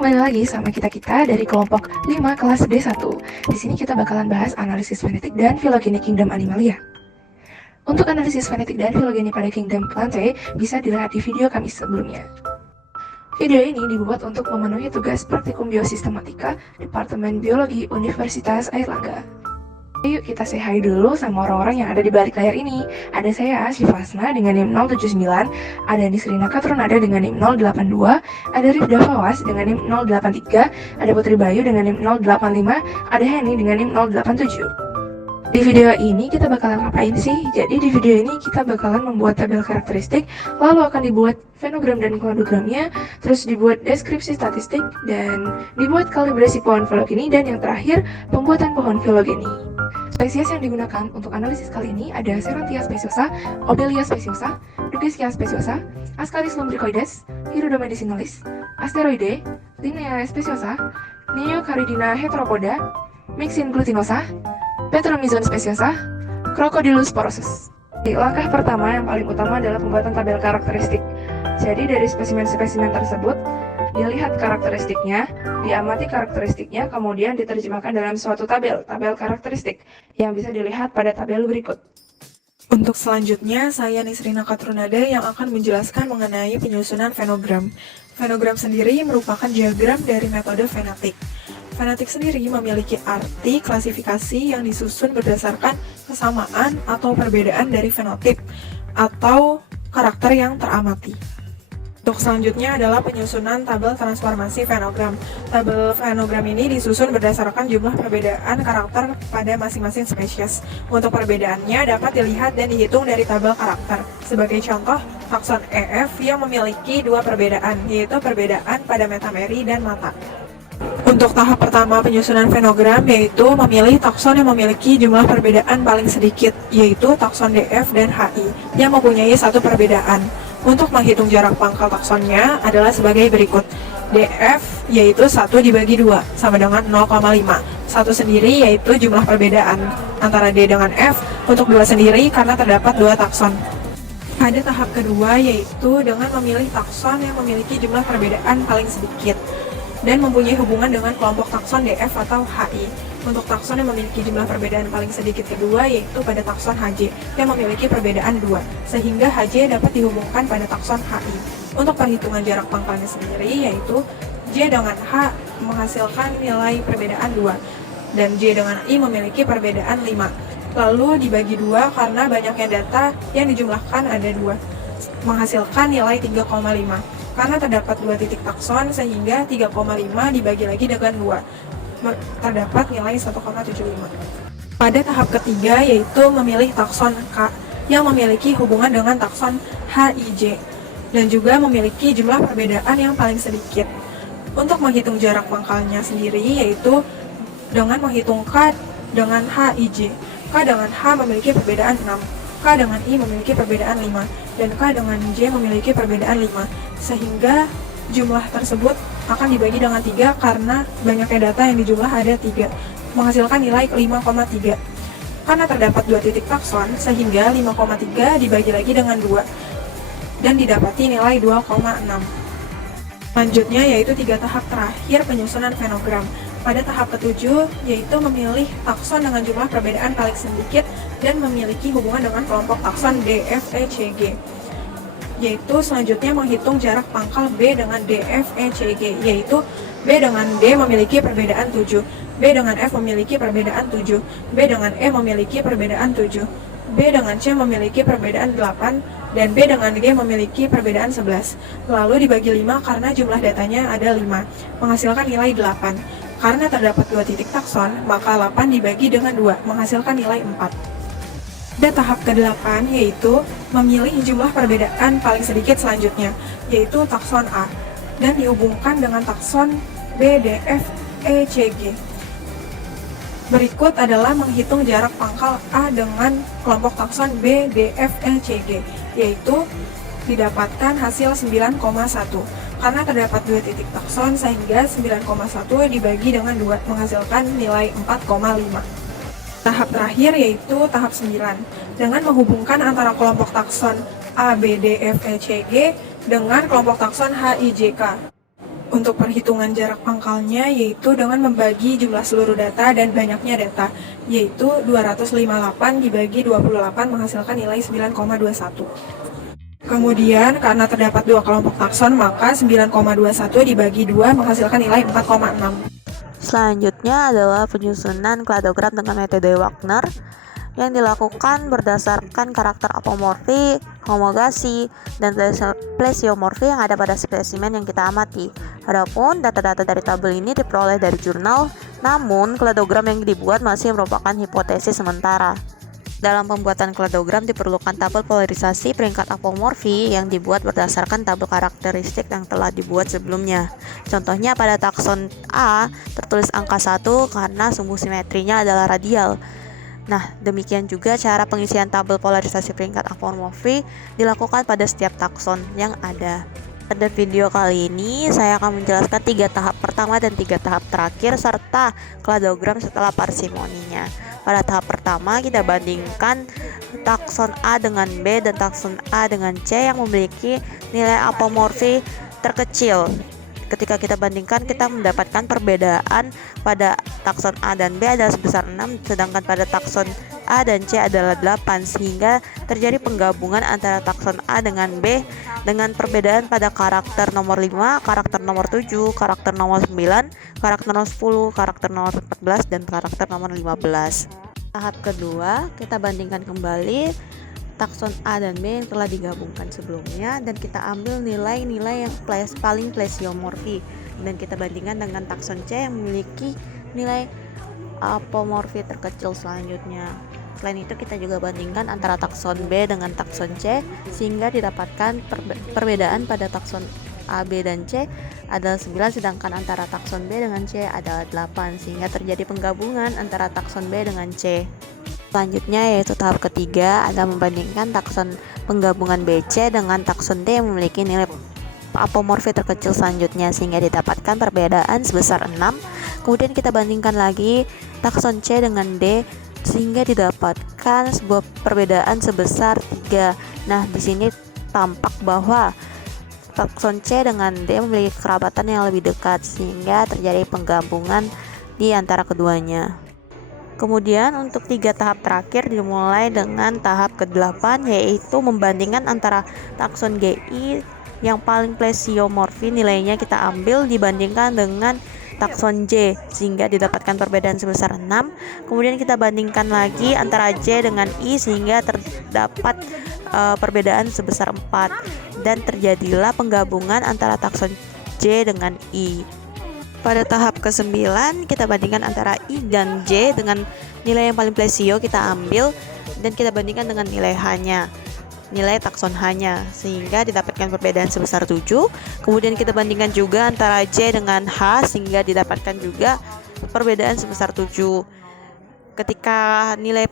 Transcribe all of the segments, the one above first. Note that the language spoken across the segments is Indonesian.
Kembali lagi sama kita dari kelompok 5 kelas D1. Di sini kita bakalan bahas analisis fenetik dan filogeni kingdom Animalia. Untuk analisis fenetik dan filogeni pada kingdom Plantae bisa dilihat di video kami sebelumnya. Video ini dibuat untuk memenuhi tugas praktikum biosistematika Departemen Biologi Universitas Airlangga. Yuk kita say hi dulu sama orang-orang yang ada di balik layar ini. Ada saya, Sifasna dengan NIM 079, ada Nisrina Katronada dengan NIM 082, ada Rifda Fawas dengan NIM 083, ada Putri Bayu dengan NIM 085, ada Henny dengan NIM 087. Di video ini kita bakalan ngapain sih? Jadi di video ini kita bakalan membuat tabel karakteristik, lalu akan dibuat fenogram dan kladogramnya, terus dibuat deskripsi statistik, dan dibuat kalibrasi pohon filogeni, dan yang terakhir, pembuatan pohon filogeni. Spesies yang digunakan untuk analisis kali ini ada Cerontia speciosa, Obelia speciosa, Dugeschia speciosa, Ascaris lumbricoides, Hirudoma medicinalis, Asteroide, Linnea speciosa, Neocaridina heteropoda, Myxin glutinosa, Petromyzon speciosa, Crocodylus porosus. Langkah pertama yang paling utama adalah pembuatan tabel karakteristik. Jadi dari spesimen-spesimen tersebut, dilihat karakteristiknya, diamati karakteristiknya, kemudian diterjemahkan dalam suatu tabel karakteristik yang bisa dilihat pada tabel berikut. Untuk selanjutnya, saya Nisrina Katronada yang akan menjelaskan mengenai penyusunan fenogram. Fenogram sendiri merupakan diagram dari metode fenotik. Fenotik sendiri memiliki arti klasifikasi yang disusun berdasarkan kesamaan atau perbedaan dari fenotip atau karakter yang teramati. Untuk selanjutnya adalah penyusunan tabel transformasi fenogram. Tabel fenogram ini disusun berdasarkan jumlah perbedaan karakter pada masing-masing spesies. Untuk perbedaannya dapat dilihat dan dihitung dari tabel karakter. Sebagai contoh, takson EF yang memiliki dua perbedaan, yaitu perbedaan pada metameri dan mata. Untuk tahap pertama penyusunan fenogram yaitu memilih takson yang memiliki jumlah perbedaan paling sedikit, yaitu takson DF dan HI yang mempunyai satu perbedaan. Untuk menghitung jarak pangkal taksonnya adalah sebagai berikut. DF yaitu 1 dibagi 2 sama dengan 0,5. 1 sendiri yaitu jumlah perbedaan antara D dengan F, untuk 2 sendiri karena terdapat 2 takson. Pada tahap kedua yaitu dengan memilih takson yang memiliki jumlah perbedaan paling sedikit dan mempunyai hubungan dengan kelompok takson DF atau HI. Untuk takson yang memiliki jumlah perbedaan paling sedikit kedua yaitu pada takson HJ yang memiliki perbedaan 2, sehingga HJ dapat dihubungkan pada takson HI. Untuk perhitungan jarak pangkalnya sendiri yaitu J dengan H menghasilkan nilai perbedaan 2 dan J dengan I memiliki perbedaan 5. Lalu dibagi 2 karena banyaknya data yang dijumlahkan ada 2, menghasilkan nilai 3,5. Karena terdapat 2 titik takson sehingga 3,5 dibagi lagi dengan 2, terdapat nilai 1,75. Pada tahap ketiga yaitu memilih takson K yang memiliki hubungan dengan takson HIJ dan juga memiliki jumlah perbedaan yang paling sedikit. Untuk menghitung jarak pangkalnya sendiri yaitu dengan menghitung K dengan HIJ. K dengan H memiliki perbedaan 6, K dengan I memiliki perbedaan 5, dan K dengan J memiliki perbedaan 5, sehingga jumlah tersebut akan dibagi dengan 3 karena banyaknya data yang dijumlah ada 3, menghasilkan nilai 5,3. Karena terdapat 2 titik takson, sehingga 5,3 dibagi lagi dengan 2, dan didapati nilai 2,6. Selanjutnya yaitu 3 tahap terakhir penyusunan fenogram. Pada tahap ketujuh yaitu memilih takson dengan jumlah perbedaan paling sedikit dan memiliki hubungan dengan kelompok takson DFECG. Yaitu selanjutnya menghitung jarak pangkal B dengan DFECG, yaitu B dengan D memiliki perbedaan 7, B dengan F memiliki perbedaan 7, B dengan E memiliki perbedaan 7, B dengan C memiliki perbedaan 8, dan B dengan G memiliki perbedaan 11. Lalu dibagi 5 karena jumlah datanya ada 5, menghasilkan nilai 8. Karena terdapat 2 titik takson, maka 8 dibagi dengan 2, menghasilkan nilai 4. Pada tahap ke-8 yaitu memilih jumlah perbedaan paling sedikit selanjutnya, yaitu takson A, dan dihubungkan dengan takson B, D, F, E, C, G. Berikut adalah menghitung jarak pangkal A dengan kelompok takson B, D, F, E, C, G, yaitu didapatkan hasil 9,1. Karena terdapat 2 titik takson sehingga 9,1 dibagi dengan 2 menghasilkan nilai 4,5. Tahap terakhir yaitu tahap 9 dengan menghubungkan antara kelompok takson A, B, D, F, E, C, G dengan kelompok takson H, I, J, K. Untuk perhitungan jarak pangkalnya yaitu dengan membagi jumlah seluruh data dan banyaknya data, yaitu 258 dibagi 28 menghasilkan nilai 9,21. Kemudian karena terdapat dua kelompok takson, maka 9,21 dibagi 2 menghasilkan nilai 4,6. Selanjutnya adalah penyusunan kladogram dengan metode Wagner yang dilakukan berdasarkan karakter apomorfi, homologasi, dan plesiomorfi yang ada pada spesimen yang kita amati. Adapun data-data dari tabel ini diperoleh dari jurnal, namun kladogram yang dibuat masih merupakan hipotesis sementara. Dalam pembuatan kladogram diperlukan tabel polarisasi peringkat apomorfi yang dibuat berdasarkan tabel karakteristik yang telah dibuat sebelumnya. Contohnya pada takson A tertulis angka 1 karena sumbu simetrinya adalah radial. Nah, demikian juga cara pengisian tabel polarisasi peringkat apomorfi dilakukan pada setiap takson yang ada. Pada video kali ini, saya akan menjelaskan 3 tahap pertama dan 3 tahap terakhir serta kladogram setelah parsimoninya. Pada tahap pertama, kita bandingkan takson A dengan B dan takson A dengan C yang memiliki nilai apomorfi terkecil. Ketika kita bandingkan, kita mendapatkan perbedaan pada takson A dan B adalah sebesar 6, sedangkan pada takson A dan C adalah 8, sehingga terjadi penggabungan antara takson A dengan B dengan perbedaan pada karakter nomor 5, karakter nomor 7, karakter nomor 9, karakter nomor 10, karakter nomor 14, dan karakter nomor 15. Tahap kedua, kita bandingkan kembali takson A dan B yang telah digabungkan sebelumnya dan kita ambil nilai-nilai yang paling plesiomorfi dan kita bandingkan dengan takson C yang memiliki nilai apomorfi terkecil selanjutnya. Selain itu kita juga bandingkan antara takson B dengan takson C sehingga didapatkan perbedaan pada takson A, B, dan C adalah 9, sedangkan antara takson B dengan C adalah 8 sehingga terjadi penggabungan antara takson B dengan C. Selanjutnya yaitu tahap ketiga adalah membandingkan takson penggabungan BC dengan takson D yang memiliki nilai apomorfi terkecil selanjutnya sehingga didapatkan perbedaan sebesar 6. Kemudian kita bandingkan lagi takson C dengan D sehingga didapatkan sebuah perbedaan sebesar 3. Nah, di sini tampak bahwa takson C dengan D memiliki kerabatan yang lebih dekat sehingga terjadi penggabungan di antara keduanya. Kemudian untuk 3 tahap terakhir dimulai dengan tahap ke-8 yaitu membandingkan antara takson GI yang paling plesiomorfi nilainya kita ambil dibandingkan dengan takson J sehingga didapatkan perbedaan sebesar 6. Kemudian kita bandingkan lagi antara J dengan I sehingga terdapat perbedaan sebesar 4 dan terjadilah penggabungan antara takson J dengan I. Pada tahap ke-9 kita bandingkan antara I dan J dengan nilai yang paling plesio kita ambil dan kita bandingkan dengan nilai H-nya, nilai takson H-nya sehingga didapatkan perbedaan sebesar 7. Kemudian kita bandingkan juga antara J dengan H sehingga didapatkan juga perbedaan sebesar 7. Ketika nilai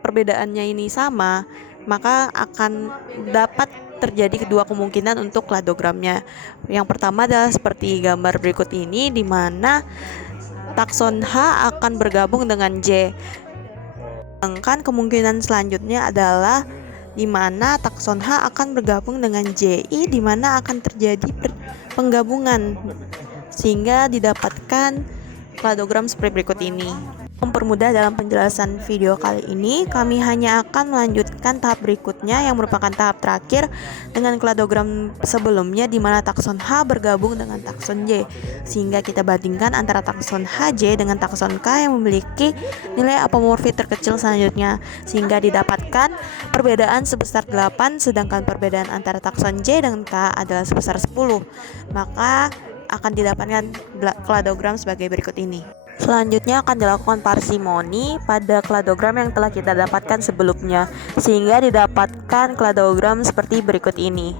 perbedaannya ini sama, maka akan dapat terjadi kedua kemungkinan untuk kladogramnya. Yang pertama adalah seperti gambar berikut ini di mana takson H akan bergabung dengan J. Sedangkan kemungkinan selanjutnya adalah di mana takson H akan bergabung dengan JI di mana akan terjadi penggabungan sehingga didapatkan kladogram seperti berikut ini. Mempermudah dalam penjelasan video kali ini, kami hanya akan melanjutkan tahap berikutnya yang merupakan tahap terakhir dengan kladogram sebelumnya di mana takson H bergabung dengan takson J sehingga kita bandingkan antara takson HJ dengan takson K yang memiliki nilai apomorfi terkecil selanjutnya sehingga didapatkan perbedaan sebesar 8 sedangkan perbedaan antara takson J dengan K adalah sebesar 10. Maka akan didapatkan kladogram sebagai berikut ini. Selanjutnya akan dilakukan parsimoni pada kladogram yang telah kita dapatkan sebelumnya sehingga didapatkan kladogram seperti berikut ini.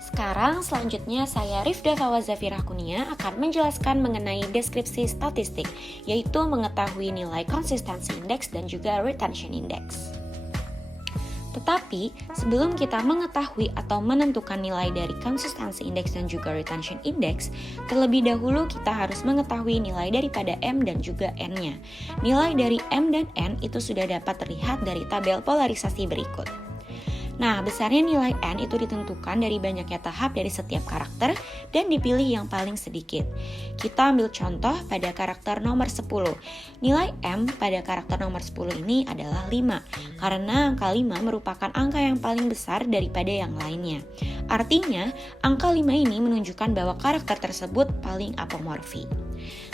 Sekarang selanjutnya saya Rifda Fawazafirah Kunia akan menjelaskan mengenai deskripsi statistik, yaitu mengetahui nilai konsistensi indeks dan juga retention index. Tetapi, sebelum kita mengetahui atau menentukan nilai dari konsistensi indeks dan juga retention index, terlebih dahulu kita harus mengetahui nilai daripada M dan juga N-nya. Nilai dari M dan N itu sudah dapat terlihat dari tabel polarisasi berikut. Nah, besarnya nilai N itu ditentukan dari banyaknya tahap dari setiap karakter dan dipilih yang paling sedikit. Kita ambil contoh pada karakter nomor 10. Nilai M pada karakter nomor 10 ini adalah 5, karena angka 5 merupakan angka yang paling besar daripada yang lainnya. Artinya, angka 5 ini menunjukkan bahwa karakter tersebut paling apomorfi.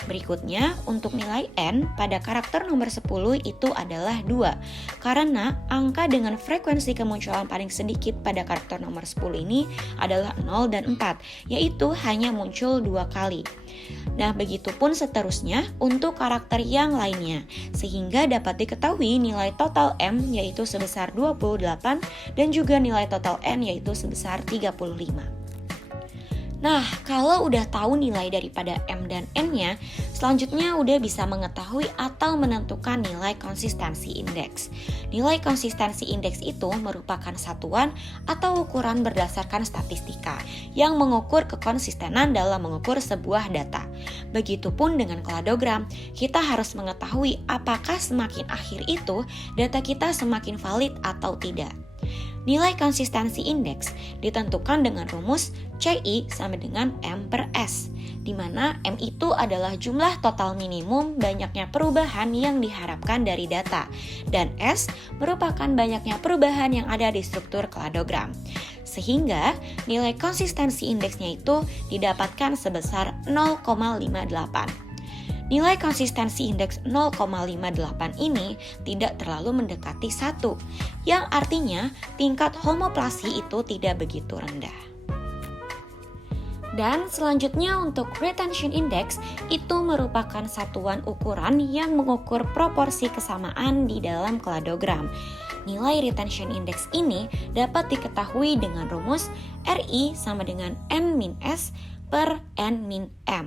Berikutnya, untuk nilai N pada karakter nomor 10 itu adalah 2, karena angka dengan frekuensi kemunculan paling sedikit pada karakter nomor 10 ini adalah 0 dan 4, yaitu hanya muncul 2 kali. Nah, begitupun seterusnya untuk karakter yang lainnya, sehingga dapat diketahui nilai total M yaitu sebesar 28 dan juga nilai total N yaitu sebesar 35. Nah, kalau udah tahu nilai daripada M dan N-nya, selanjutnya udah bisa mengetahui atau menentukan nilai konsistensi indeks. Nilai konsistensi indeks itu merupakan satuan atau ukuran berdasarkan statistika yang mengukur kekonsistenan dalam mengukur sebuah data. Begitupun dengan kladogram, kita harus mengetahui apakah semakin akhir itu data kita semakin valid atau tidak. Nilai konsistensi indeks ditentukan dengan rumus CI sama dengan M per S, di mana M itu adalah jumlah total minimum banyaknya perubahan yang diharapkan dari data, dan S merupakan banyaknya perubahan yang ada di struktur kladogram. Sehingga nilai konsistensi indeksnya itu didapatkan sebesar 0,58. Nilai konsistensi indeks 0,58 ini tidak terlalu mendekati 1, yang artinya tingkat homoplasi itu tidak begitu rendah. Dan selanjutnya untuk retention index itu merupakan satuan ukuran yang mengukur proporsi kesamaan di dalam kladogram. Nilai retention index ini dapat diketahui dengan rumus RI sama dengan N-S per N-M,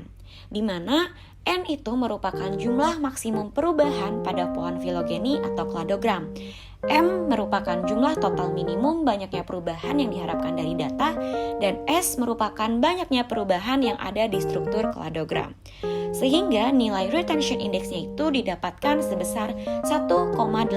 di mana N itu merupakan jumlah maksimum perubahan pada pohon filogeni atau kladogram. M merupakan jumlah total minimum banyaknya perubahan yang diharapkan dari data, dan S merupakan banyaknya perubahan yang ada di struktur kladogram. Sehingga nilai retention index-nya itu didapatkan sebesar 1,85.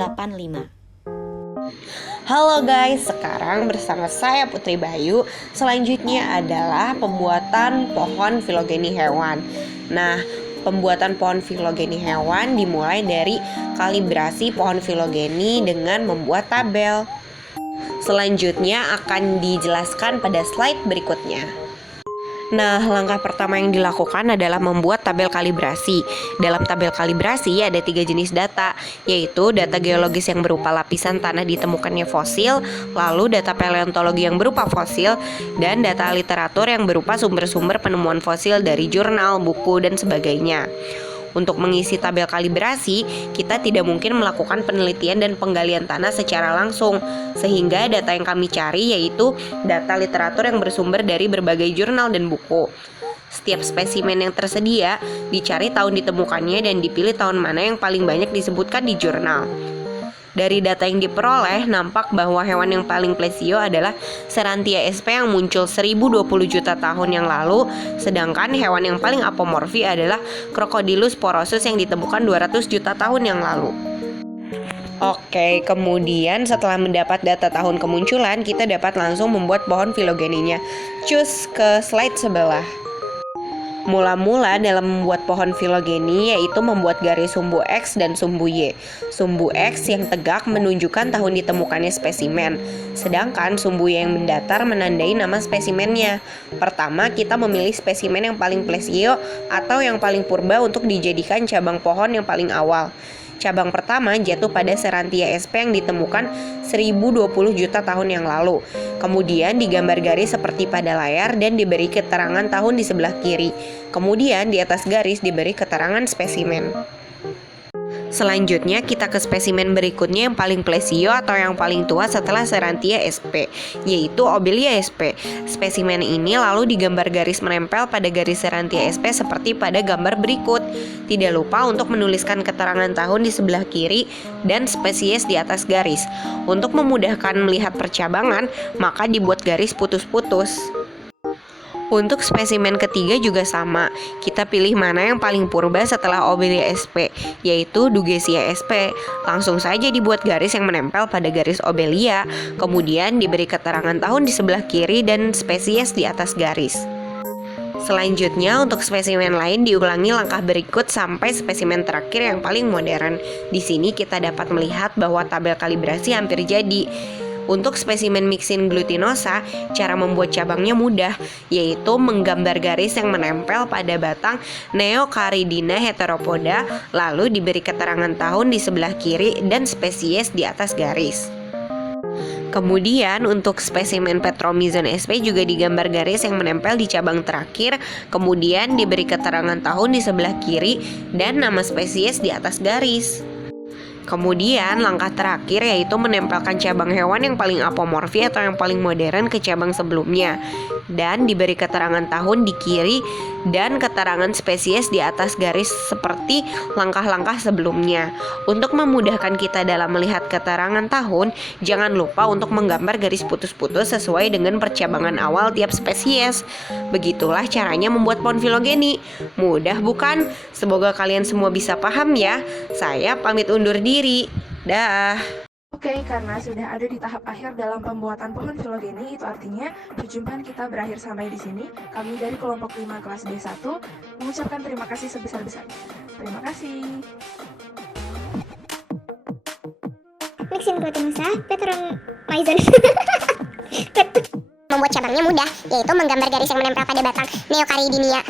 Halo guys, sekarang bersama saya Putri Bayu. Selanjutnya adalah pembuatan pohon filogeni hewan. Nah, pembuatan pohon filogeni hewan dimulai dari kalibrasi pohon filogeni dengan membuat tabel. Selanjutnya akan dijelaskan pada slide berikutnya. Nah, langkah pertama yang dilakukan adalah membuat tabel kalibrasi. Dalam tabel kalibrasi ada 3 jenis data, yaitu data geologis yang berupa lapisan tanah ditemukannya fosil, lalu data paleontologi yang berupa fosil, dan data literatur yang berupa sumber-sumber penemuan fosil dari jurnal, buku, dan sebagainya. Untuk mengisi tabel kalibrasi, kita tidak mungkin melakukan penelitian dan penggalian tanah secara langsung, sehingga data yang kami cari yaitu data literatur yang bersumber dari berbagai jurnal dan buku. Setiap spesimen yang tersedia dicari tahun ditemukannya dan dipilih tahun mana yang paling banyak disebutkan di jurnal. Dari data yang diperoleh, nampak bahwa hewan yang paling plesio adalah Serantia sp yang muncul 1020 juta tahun yang lalu, sedangkan hewan yang paling apomorfi adalah Crocodylus porosus yang ditemukan 200 juta tahun yang lalu. Oke, kemudian setelah mendapat data tahun kemunculan, kita dapat langsung membuat pohon filogeninya. Cus ke slide sebelah. Mula-mula dalam membuat pohon filogeni yaitu membuat garis sumbu X dan sumbu Y. Sumbu X yang tegak menunjukkan tahun ditemukannya spesimen, sedangkan sumbu Y yang mendatar menandai nama spesimennya. Pertama, kita memilih spesimen yang paling plesio atau yang paling purba untuk dijadikan cabang pohon yang paling awal. Cabang pertama jatuh pada Serantia sp yang ditemukan 1020 juta tahun yang lalu. Kemudian digambar garis seperti pada layar dan diberi keterangan tahun di sebelah kiri. Kemudian di atas garis diberi keterangan spesimen. Selanjutnya kita ke spesimen berikutnya yang paling plesio atau yang paling tua setelah Serantia sp, yaitu Obelia sp. Spesimen ini lalu digambar garis menempel pada garis Serantia sp seperti pada gambar berikut. Tidak lupa untuk menuliskan keterangan tahun di sebelah kiri dan spesies di atas garis. Untuk memudahkan melihat percabangan, maka dibuat garis putus-putus. Untuk spesimen ketiga juga sama, kita pilih mana yang paling purba setelah Obelia sp, yaitu Dugesia sp. Langsung saja dibuat garis yang menempel pada garis Obelia, kemudian diberi keterangan tahun di sebelah kiri dan spesies di atas garis. Selanjutnya, untuk spesimen lain diulangi langkah berikut sampai spesimen terakhir yang paling modern. Di sini kita dapat melihat bahwa tabel kalibrasi hampir jadi. Untuk spesimen Myxin glutinosa, cara membuat cabangnya mudah, yaitu menggambar garis yang menempel pada batang Neocaridina heteropoda, lalu diberi keterangan tahun di sebelah kiri dan spesies di atas garis. Kemudian untuk spesimen Petromyzon sp juga digambar garis yang menempel di cabang terakhir, kemudian diberi keterangan tahun di sebelah kiri dan nama spesies di atas garis. Kemudian langkah terakhir yaitu menempelkan cabang hewan yang paling apomorfi atau yang paling modern ke cabang sebelumnya, dan diberi keterangan tahun di kiri dan keterangan spesies di atas garis seperti langkah-langkah sebelumnya. Untuk memudahkan kita dalam melihat keterangan tahun, jangan lupa untuk menggambar garis putus-putus sesuai dengan percabangan awal tiap spesies. Begitulah caranya membuat pohon filogeni. Mudah bukan? Semoga kalian semua bisa paham ya. Saya pamit undur diri. Dah. Oke, karena sudah ada di tahap akhir dalam pembuatan pohon filogeni, itu artinya perjumpaan kita berakhir sampai di sini. Kami dari kelompok 5 kelas D1 mengucapkan terima kasih sebesar-besarnya. Terima kasih. Myxin glutinosa, Petromyzon. Membuat cabangnya mudah, yaitu menggambar garis yang menempel pada batang Neocaridina.